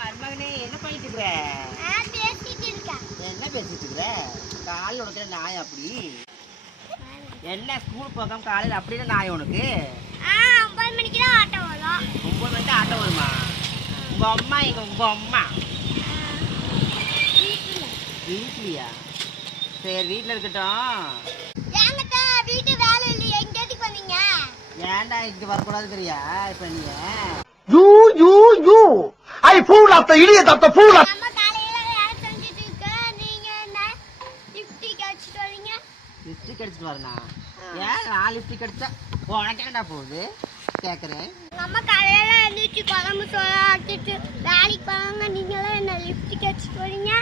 மருமகனே என்ன பண்ணிட்டு இருக்கிற? என்ன பேசிட்டு இருக்கிற? உனக்கு நாய் அப்படி. என்ன ஸ்கூல் போகாம காலையில் அப்படின்னா நாய் உனக்கு? ஆ ஒன்பது மணிக்கு தான் ஆட்டோ வரும். ஒம்பது மணிக்கு ஆட்டோ வருமா? உங்க அம்மா எங்க உங்க அம்மா வீட்டுல. வீட்லையா? சரி வீட்டில் இருக்கட்டும். ஏங்கத்தா வீட்டு வேலை இல்லையா. எங்க எதுக்கு வந்தீங்க? ஏன்டா இங்க வரக்கூடாதுங்கிறியா? இப்போ நீ Of... நம்ம காலையில வேலை செஞ்சுட்டு இருக்க? நீங்க என்ன? லிப்டிக் அடிச்சுட்டு வரீங்க? லிப்ஸ்டிக் அடிச்சிட்டு வரனா? ஏன் நான் லிப்ஸ்டிக் அடிச்சா? உனக்கு என்னடா போகுது? கேட்குறேன் நம்ம காலையில எழுந்திரிச்சு குழம்பு சோள ஆக்கிட்டு வேலைக்கு போவாங்க நீங்களும் என்ன லிப்டிக் அடிச்சுட்டு வரீங்க?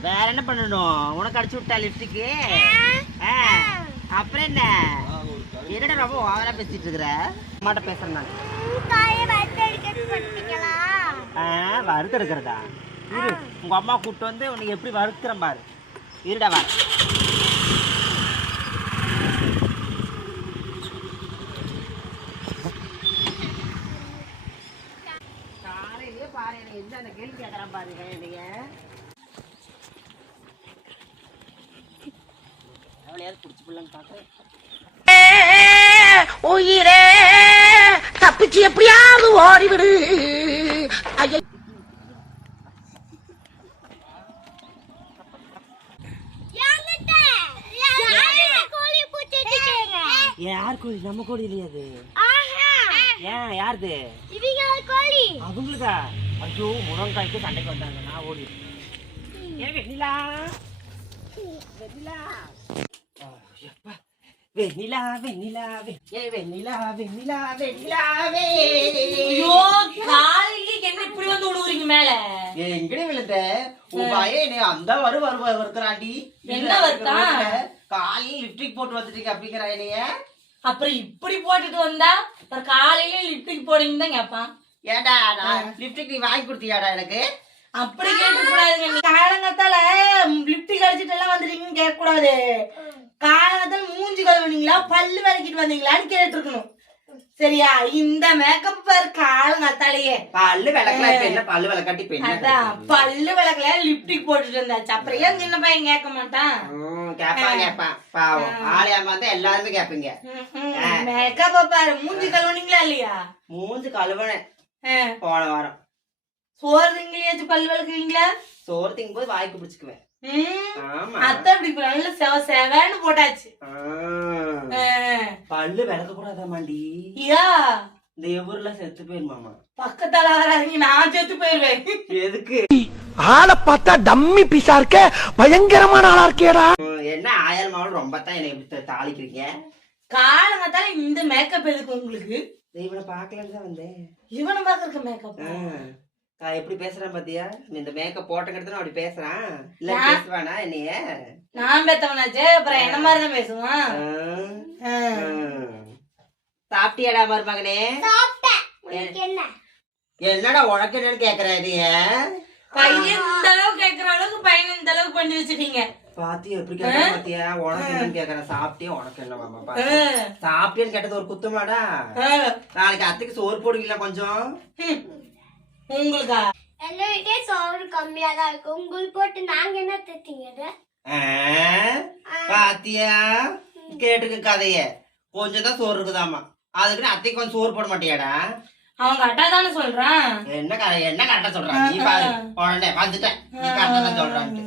வேற என்ன பண்ணணும்? உனக்கு அடிச்சு விட்டா லிப்ஸ்டிக்கு ஆ, அப்புறம் என்ன? என்னடா ரொம்ப ஓவரா பேசிட்டு இருக்கிற? அம்மாட்ட பேசுறேன் நான். வறுத்து எடுக்கிறதா இரு உங்க அம்மா கூப்பிட்டு வந்து உனக்கு எப்படி வறுக்கிறேன் பாரு. இருடா காலையிலேயே பாரு எனக்கு எந்த அந்த கேள்வி கேட்கறான் பாருங்க என்னைய. எவ்வளோ குடிச்சு பிள்ளைங்க பார்க்க உயிரே தப்பிச்சு எப்படியாவது ஓடிவிடு. ஐயா யாரு கோழி? நம்ம கோழி இல்லையா அது? ஆஹா. ஏன் யாருது? இவங்க கோழி. அவங்களுக்கா ஐயோ முருங்காய்க்கு சண்டைக்கு வந்தாங்க. நான் ஓடி ஏன் வெண்ணிலா. வெண்ணிலா. எப்பா. வெண்ணிலா வெண்ணிலா வெ- ஏ வெண்ணிலா வெண்ணிலா வெண்ணிலாவே ஐயோ காலையிலேயே என்ன இப்படி வந்து விடுவுறீங்க மேல? எங்கடி விழுந்த? உன் பையன் என்னை அந்த வரு வரு வரு- வருத்தறாண்டி என்ன வருத்தா? காலையில் லிப்டிக் போட்டு வந்துட்டீங்க அப்படிங்கிற என்னைய? அப்புறம் இப்படி போட்டுட்டு வந்தா அப்புறம் காலையில லிப்டிக் போடுங்க தான் கேட்பான் ஏடா லிப்டிக் நீ வாங்கி கொடுத்தியாடா எனக்கு? அப்படி கேட்க கூடாதுங்க காலங்கத்தால லிப்டிக் அடிச்சிட்டு எல்லாம் வந்துட்டீங்கன்னு கேட்க கூடாது கழுவுனீங்களா பல்லு விளக்கிட்டு வந்தீங்களான்னு கேட்டிருக்கணும் சரியா? இந்த மேக்கப் பாரு காலங்கத்தாலேயே பல்லு விளக்கலாம் இப்ப என்ன பல்லு விளக்காட்டி என்ன அதான் பல்லு விளக்கல லிப்டிக் போட்டுட்டு இருந்தாச்சு அப்புறம் ஏன் சின்ன பையன் கேட்க மாட்டான்? கேப்பான் கேப்பான் பாவம். ஆலயம் வந்து எல்லாருமே கேப்பீங்க மேக்கப் பாரு மூஞ்சி கழுவுனீங்களா இல்லையா? மூஞ்சு கழுவனேன். போன வாரம். சோறு திங்களையாச்சும் பல்லு விளக்குவீங்களா சோறு திங்கும் போது வாய்க்கு பிடிச்சுக்குவேன். ஆமா. அத்தை இப்படி இப்ப நல்ல செவ செவன்னு போட்டாச்சு. பல்லு விளக்க கூடாதாமாண்டி ஐயா இந்த எவூர்ல செத்து போயிருமாமா பக்கத்தால வராதீங்க நான் செத்து போயிருவேன். எதுக்கு? ஆளை பார்த்தா டம்மி பீஸா இருக்க. பயங்கரமான ஆளா இருக்கேடா. என்ன ஆயிரம் மாவட்டம் ரொம்ப தான் என்னை இப்படி தாளிக்கிறீங்க? காலங்கத்தால இந்த மேக்கப் எதுக்கு உங்களுக்கு? இவனை பார்க்கலன்னு தான் வந்தேன். இவனை பாக்குறதுக்கு மேக்கப். நான் எப்படி பேசுறேன் பாத்தியா? இந்த மேக்கப் போட்டங்கிறது அப்படி பேசுறான். இல்ல பேசுவானா என்னைய? நான் பெத்தவனாச்சே அப்புறம் என்ன மாதிரி தான் பேசுவான். சாப்பிட்டியாடா மருமகனே? என்னடா உனக்கு என்னன்னு கேக்குற நீ? பையன் இந்த அளவுக்கு கேக்குற அளவுக்கு பையன் இந்த அளவுக்கு பண்ணி வச்சுட்டீங்க. பாத்தியா எப்படி கேக்குற பாத்தியா? உனக்கு என்னன்னு கேக்குறேன் சாப்பிட்டியா? உனக்கு என்ன மாமா. சாப்பிட்டியான்னு கேட்டது ஒரு குத்தமாடா. நாளைக்கு அத்தைக்கு சோறு போடுவீங்களா கொஞ்சம். உங்களுக்கா? எங்ககிட்டே சோறு கம்மியா தான் இருக்கு. உங்களுக்கு போட்டு நாங்க என்ன திட்டிங்க? பாத்தியா? கேட்டுக்க கதைய. கொஞ்சம் தான் சோறு இருக்குதாமா அதுக்குன்னு அத்தைக்கு கொஞ்சம் சோறு போட மாட்டியாடா? அவங்க அட்டா தானே சொல்றான். என்ன என்ன கரெக்டா சொல்றான்? நீ பாரு. உடனே வந்துட்டேன். நீ கரெக்டா தான் சொல்றான்ட்டு.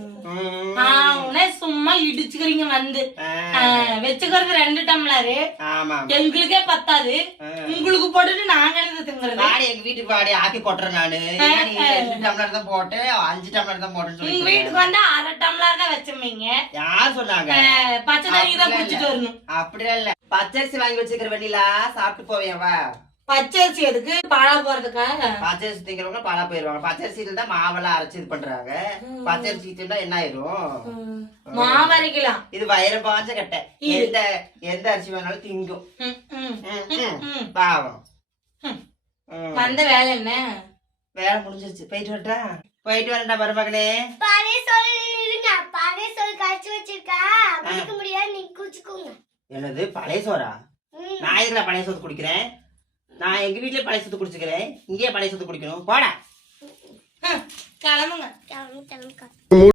அவனே சும்மா இடிச்சுக்கிறீங்க வந்து. வச்சுக்கிறது ரெண்டு டம்ளரு. எங்களுக்கே பத்தாது. உங்களுக்கு போட்டுட்டு நாங்க என்ன திங்குறது. வாடி எங்க வீட்டுக்கு வாடி ஆக்கி கொட்டுறேன் நானு. ரெண்டு டம்ளர் தான் போட்டு அஞ்சு டம்ளர் தான் உங்க சொல்லி வீட்டுக்கு வந்து அரை டம்ளர் தான் யார் சொன்னாங்க? பச்சை தண்ணி தான் குடிச்சிட்டு வரணும். அப்படிலாம் இல்ல. பச்சரிசி வாங்கி வச்சுக்கிற வெண்ணிலா சாப்பிட்டு போவேன் வா பச்சரிசி எதுக்கு? பாழா போறதுக்கா பச்சரிசி திங்கிறவங்க பழா போயிருவாங்க. பச்சரிசியில தான் மாவெல்லாம் அரைச்சு இது பண்றாங்க. பச்சரிசி திண்டா என்ன ஆயிரும்? மாவரைக்கலாம் இது வயிறு பாஞ்ச கட்டை. எந்த எந்த அரிசி வேணாலும் திங்கும். பாவம். வந்த வேலை என்ன? வேலை முடிஞ்சிருச்சு. போயிட்டு வரட்டா? போயிட்டு வரேன்டா மருமகனே பழைய சோறு இருங்க. பழைய சோறு கழிச்சு வச்சிருக்கா. குடிக்க முடியாது. நீ குடிச்சுக்கோங்க. என்னது பழைய சோறா. நான் எதுக்குடா பழைய சோறு குடிக்கிறேன்? நான் எங்க வீட்டுல பழைய சுத்து குடிச்சுக்கிறேன். இங்கேயே பழைய சத்து குடிக்கணும். போட. கிளம்புங்க.